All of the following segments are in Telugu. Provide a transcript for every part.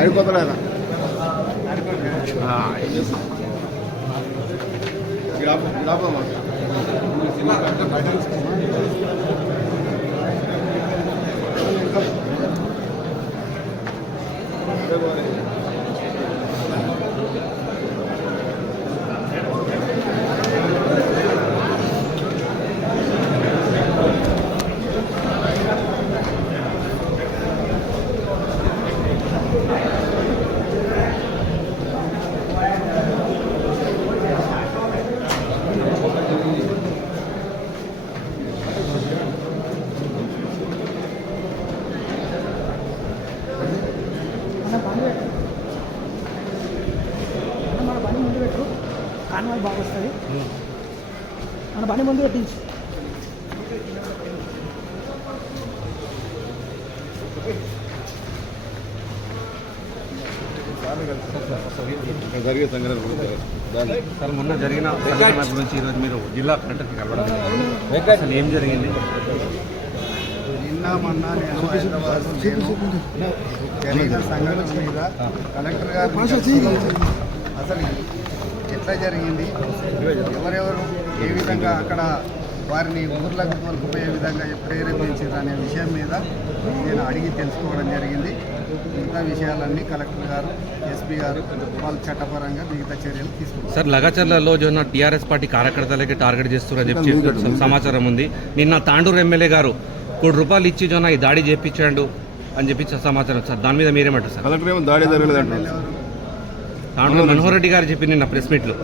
ఆడిపోతలేదా మన బండి ముందు పెట్టు కాన్వాయ్ బాగా వస్తుంది మన బండి ముందు పెట్టించు జరిగే సంఘటన సార్ మొన్న జరిగిన సంఘటన గురించి ఈరోజు మీరు జిల్లా కలెక్టర్కి కలవడం అసలు ఏం జరిగింది? నిన్న మొన్న నేను జరిగిన సంఘటన మీద కలెక్టర్ గారు అసలు ఎట్లా జరిగింది, ఎవరెవరు ఏ విధంగా అక్కడ వారిని ఊర్లకు తోలుకుపోయే విధంగా ప్రేరేపించారు అనే విషయం మీద నేను అడిగి తెలుసుకోవడం జరిగింది. మిగతా విషయాలన్నీ కలెక్టర్ గారు, ఎస్పీ గారు వాళ్ళు చట్టపరంగా మిగతా చర్యలు తీసుకుంటారు. సార్ లగచర్లలో టీఆర్ఎస్ పార్టీ కార్యకర్తలకి టార్గెట్ చేస్తున్నారని చెప్పి సమాచారం ఉంది. నిన్న తాండూరు ఎమ్మెల్యే గారు ₹1 ఇచ్చి ఈ దాడి చేయించాడు అని చెప్పి సమాచారం. సార్ దాని మీద మీరేమంటారు సార్? కలెక్టర్ ఏమో దాడి జరగలేదు తాండూరు మనోహర్ రెడ్డి గారు చెప్పి నిన్న ప్రెస్ మీట్లో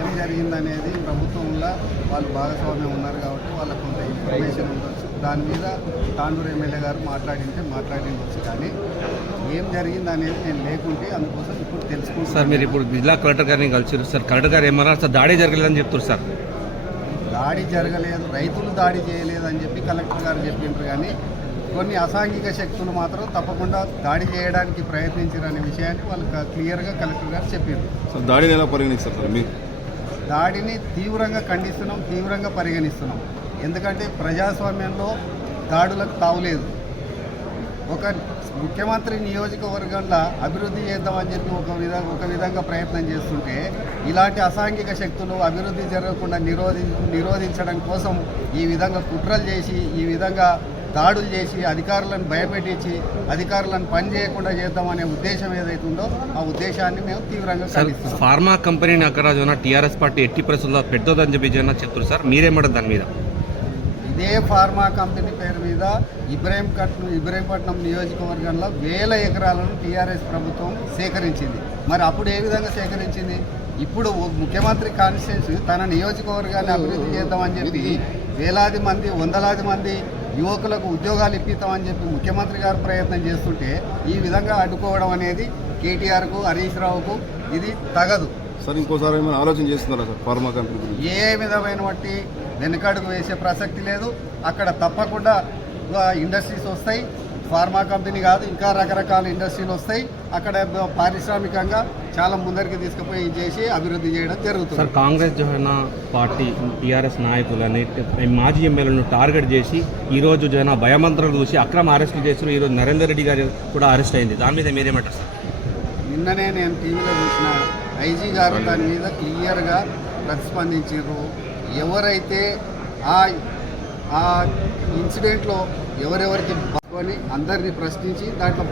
ఏం జరిగిందనేది ప్రభుత్వంలో వాళ్ళు భాగస్వామ్యం ఉన్నారు కాబట్టి వాళ్ళకు కొంత ఇన్ఫర్మేషన్ ఉండొచ్చు. దాని మీద తాండూరు ఎమ్మెల్యే గారు మాట్లాడిండొచ్చు, కానీ ఏం జరిగిందనేది నేను లేకుంటే అందుకోసం ఇప్పుడు తెలుసుకుంటాను. సార్ మీరు ఇప్పుడు జిల్లా కలెక్టర్ గారిని కలిసారు సార్, కలెక్టర్ గారు ఏమన్నారు సార్? దాడి జరగలేదని చెప్తారు సార్. దాడి జరగలేదు, రైతులు దాడి చేయలేదు అని చెప్పి కలెక్టర్ గారు చెప్పిండ్రు, కానీ కొన్ని అసాంఘిక శక్తులు మాత్రం తప్పకుండా దాడి చేయడానికి ప్రయత్నించారనే విషయాన్ని వాళ్ళు క్లియర్గా కలెక్టర్ గారు చెప్పారు. సార్ దాడిని ఎలా పరిగణిస్తారు సార్? మీరు దాడిని తీవ్రంగా ఖండిస్తున్నాం, తీవ్రంగా పరిగణిస్తున్నాం. ఎందుకంటే ప్రజాస్వామ్యంలో దాడులకు తావులేదు. ఒక ముఖ్యమంత్రి నియోజకవర్గంలో అభివృద్ధి చేద్దామని చెప్పి ఒక విధంగా ప్రయత్నం చేస్తుంటే ఇలాంటి అసాంఘిక శక్తులు అభివృద్ధి జరగకుండా నిరోధించడం కోసం ఈ విధంగా కుట్రలు చేసి, ఈ విధంగా దాడులు చేసి, అధికారులను భయపెట్టించి అధికారులను పని చేయకుండా చేద్దామనే ఉద్దేశం ఏదైతే ఉందో ఆ ఉద్దేశాన్ని మేము తీవ్రంగా ఖండిస్తున్నాం. ఫార్మా కంపెనీని అక్కడ టీఆర్ఎస్ పార్టీ ఎట్టి పరిస్థితుల్లో పెట్టొద్దని చెప్పి చెప్తారు సార్, మీరేమంటారు దాని మీద? ఇదే ఫార్మా కంపెనీ పేరు మీద ఇబ్రహీంపట్నం నియోజకవర్గంలో 1000 ఎకరాలను టీఆర్ఎస్ ప్రభుత్వం సేకరించింది. మరి అప్పుడు ఏ విధంగా సేకరించింది? ఇప్పుడు ముఖ్యమంత్రి కాన్స్టిట్యున్సీ తన నియోజకవర్గాన్ని అభివృద్ధి చేద్దామని చెప్పి వేలాది మంది, వందలాది మంది యువకులకు ఉద్యోగాలు ఇప్పిస్తామని చెప్పి ముఖ్యమంత్రి గారు ప్రయత్నం చేస్తుంటే ఈ విధంగా అడ్డుకోవడం అనేది కేటీఆర్కు, హరీష్ రావుకు ఇది తగదు. సార్ ఇంకోసారి ఏమైనా ఆలోచన చేస్తున్నారా సార్ ఫార్మా కంపెనీ? ఏ విధమైన బట్టి వెనుకడుగు వేసే ప్రసక్తి లేదు. అక్కడ తప్పకుండా ఇండస్ట్రీస్ వస్తాయి. ఫార్మా కంపెనీ కాదు, ఇంకా రకరకాల ఇండస్ట్రీలు వస్తాయి. అక్కడ పారిశ్రామికంగా చాలా ముందరికి తీసుకుపోయి చేసి అభివృద్ధి చేయడం జరుగుతుంది. సార్ కాంగ్రెస్ పార్టీ టీఆర్ఎస్ నాయకులని, మాజీ ఎమ్మెల్యేలను టార్గెట్ చేసి ఈరోజు భయమంత్రాలు చూసి అక్రమ అరెస్టులు చేసిన ఈరోజు నరేందర్ రెడ్డి గారు కూడా అరెస్ట్ అయింది. దాని మీద మీరేమంటారు సార్? నిన్ననే నేను టీవీలో చూసిన ఐజీ గారు దాని మీద క్లియర్గా ప్రతిస్పందించారు. ఎవరైతే ఆ ఇన్సిడెంట్లో ఎవరెవరికి కొని అందరినీ ప్రశ్నించి దాంట్లో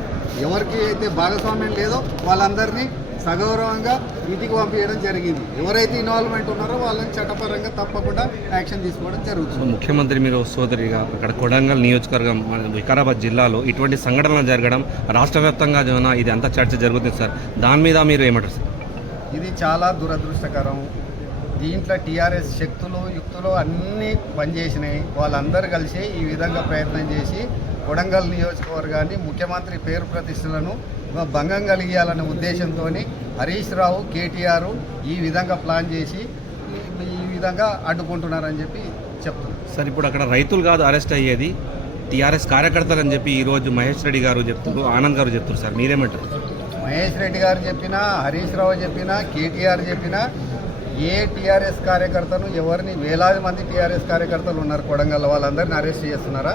ఎవరికి అయితే భాగస్వామ్యం లేదో వాళ్ళందరినీ సగౌరవంగా ఇంటికి పంపించడం జరిగింది. ఎవరైతే ఇన్వాల్వ్మెంట్ ఉన్నారో వాళ్ళని చట్టపరంగా తప్పకుండా యాక్షన్ తీసుకోవడం జరుగుతుంది. ముఖ్యమంత్రి మీరు సోదరిగా అక్కడ కొడంగల్ నియోజకవర్గం వికారాబాద్ జిల్లాలో ఇటువంటి సంఘటనలు జరగడం రాష్ట్ర వ్యాప్తంగా ఇది అంతా చర్చ జరుగుతుంది సార్, దాని మీద మీరు ఏమంటారు సార్? ఇది చాలా దురదృష్టకరం. దీంట్లో టీఆర్ఎస్ శక్తులు, యుక్తులు అన్నీ పనిచేసినాయి. వాళ్ళందరూ కలిసి ఈ విధంగా ప్రయత్నం చేసి కొడంగల్ నియోజకవర్గాన్ని, ముఖ్యమంత్రి పేరు ప్రతిష్టలను భంగం కలిగియాలనే ఉద్దేశంతో హరీష్ రావు, కేటీఆర్ ఈ విధంగా ప్లాన్ చేసి ఈ విధంగా అడ్డుకుంటున్నారని చెప్పి చెప్తున్నారు. సార్ ఇప్పుడు అక్కడ రైతులు కాదు అరెస్ట్ అయ్యేది, టీఆర్ఎస్ కార్యకర్తలు అని చెప్పి ఈరోజు మహేష్ రెడ్డి గారు చెప్తున్నారు, ఆనంద్ గారు చెప్తున్నారు సార్, మీరేమంటారు? మహేష్ రెడ్డి గారు చెప్పినా, హరీష్ రావు చెప్పినా, కేటీఆర్ చెప్పినా, ఏ టీఆర్ఎస్ కార్యకర్తను ఎవరిని వేలాది మంది టీఆర్ఎస్ కార్యకర్తలు ఉన్నారు కొడంగల్, వాళ్ళందరినీ అరెస్ట్ చేస్తున్నారా?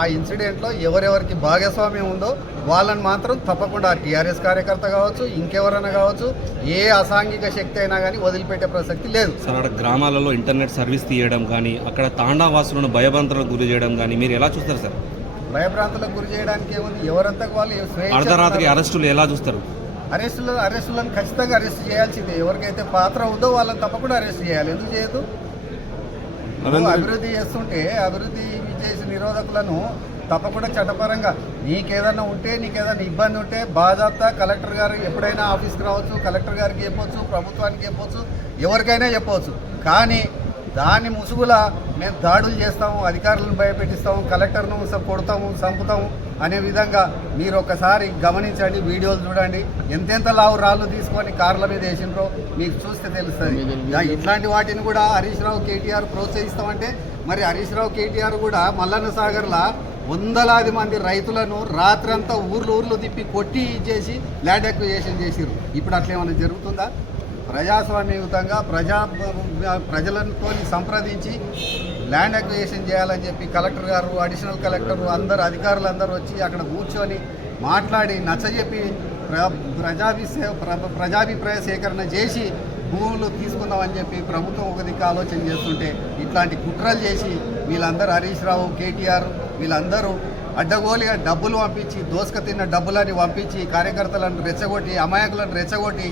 ఆ ఇన్సిడెంట్లో ఎవరెవరికి భాగస్వామ్యం ఉందో వాళ్ళని మాత్రం తప్పకుండా టీఆర్ఎస్ కార్యకర్త కావచ్చు, ఇంకెవరైనా కావచ్చు, ఏ అసాంఘిక శక్తి అయినా కానీ వదిలిపెట్టే ప్రసక్తి లేదు సార్. అక్కడ గ్రామాలలో ఇంటర్నెట్ సర్వీస్ తీయడం కానీ, అక్కడ తాండావాసులను భయభ్రాంతులకు గురి చేయడం కానీ మీరు ఎలా చూస్తారు సార్? భయభ్రాంతులకు గురి చేయడానికి ఏముంది? ఎవరంతా వాళ్ళు అర్ధరాత్రి అరెస్టులు ఎలా చూస్తారు? అరెస్టులను ఖచ్చితంగా అరెస్ట్ చేయాల్సిందే. ఎవరికైతే పాత్ర ఉందో వాళ్ళని తప్పకుండా అరెస్ట్ చేయాలి. ఎందుకు చేయదు? అభివృద్ధి చేస్తుంటే అభివృద్ధి చేసి నిరోధకులను తప్పకుండా చట్టపరంగా నీకేదన్నా ఇబ్బంది ఉంటే బాజాప్తా కలెక్టర్ గారు ఎప్పుడైనా ఆఫీస్కి రావచ్చు, కలెక్టర్ గారికి చెప్పవచ్చు, ప్రభుత్వానికి చెప్పవచ్చు, ఎవరికైనా చెప్పవచ్చు. కానీ దాని ముసుగులా మేము దాడులు చేస్తాము, అధికారులను భయపెట్టిస్తాము, కలెక్టర్ను కొడతాము, చంపుతాము అనే విధంగా మీరు ఒకసారి గమనించండి, వీడియోలు చూడండి. ఎంతెంత రాళ్ళు తీసుకొని కార్ల మీద వేసినరో మీకు చూస్తే తెలుస్తుంది. ఇట్లాంటి వాటిని కూడా హరీష్ రావు, కేటీఆర్ ప్రోత్సహిస్తామంటే మరి హరీష్ రావు, కేటీఆర్ కూడా మల్లన్న సాగర్లా వందలాది మంది రైతులను రాత్రంతా ఊర్లు తిప్పి కొట్టి చేసి ల్యాండ్ అక్విజిషన్ చేసిరు. ఇప్పుడు అట్లా ఏమైనా జరుగుతుందా? ప్రజాస్వామ్యయుతంగా ప్రజలతో సంప్రదించి ల్యాండ్ అక్విజిషన్ చేయాలని చెప్పి కలెక్టర్ గారు, అడిషనల్ కలెక్టర్ అందరు అధికారులు అందరూ వచ్చి అక్కడ కూర్చొని మాట్లాడి నచ్చజెప్పి ప్రజాభిప్రాయ సేకరణ చేసి భూములు తీసుకుందామని చెప్పి ప్రభుత్వం ఒక దిక్కు ఆలోచన చేస్తుంటే ఇట్లాంటి కుట్రలు చేసి వీళ్ళందరూ హరీష్ రావు, కేటీఆర్ వీళ్ళందరూ అడ్డగోలుగా డబ్బులు పంపించి, దోసుక తిన్న డబ్బులని పంపించి కార్యకర్తలను రెచ్చగొట్టి, అమాయకులను రెచ్చగొట్టి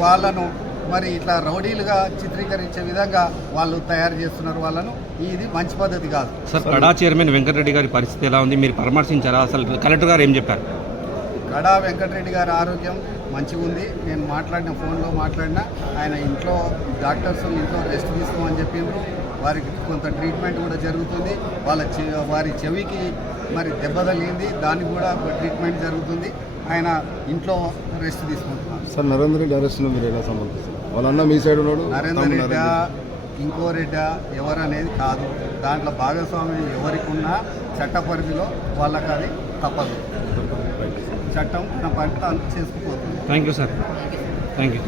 వాళ్ళను మరి ఇట్లా రౌడీలుగా చిత్రీకరించే విధంగా వాళ్ళు తయారు చేస్తున్నారు వాళ్ళను. ఇది మంచి పద్ధతి కాదు సార్. కడా చైర్మన్ వెంకటరెడ్డి గారి పరిస్థితి ఎలా ఉంది? మీరు పరామర్శించారా? అసలు కలెక్టర్ గారు ఏం చెప్పారు? కడా వెంకటరెడ్డి గారి ఆరోగ్యం మంచిగా ఉంది. నేను ఫోన్లో మాట్లాడినా ఆయన ఇంట్లో డాక్టర్స్ ఇంట్లో రెస్ట్ తీసుకోమని చెప్పిండ్రు. వారికి కొంత ట్రీట్మెంట్ కూడా జరుగుతుంది. వారి చెవికి మరి దెబ్బ తగిలింది, దానికి కూడా ట్రీట్మెంట్ జరుగుతుంది. ఆయన ఇంట్లో రెస్ట్ తీసుకుంటున్నారు. సార్ నరేందర్ రెడ్డి అరెస్ట్ మీరు ఎలా సంబంధిస్తారు? వాళ్ళన్న మీ సైడ్ ఉన్నాడు, నరేందర్ రెడ్డి ఇంకో రెడ్డి ఎవరనేది కాదు. దాంట్లో భాగస్వామ్యం ఎవరికి ఉన్నా చట్ట పరిధిలో వాళ్ళకి అది తప్పదు. చట్టం తన పని తాను చేసుకుపోతుంది. Thank you sir. Thank you.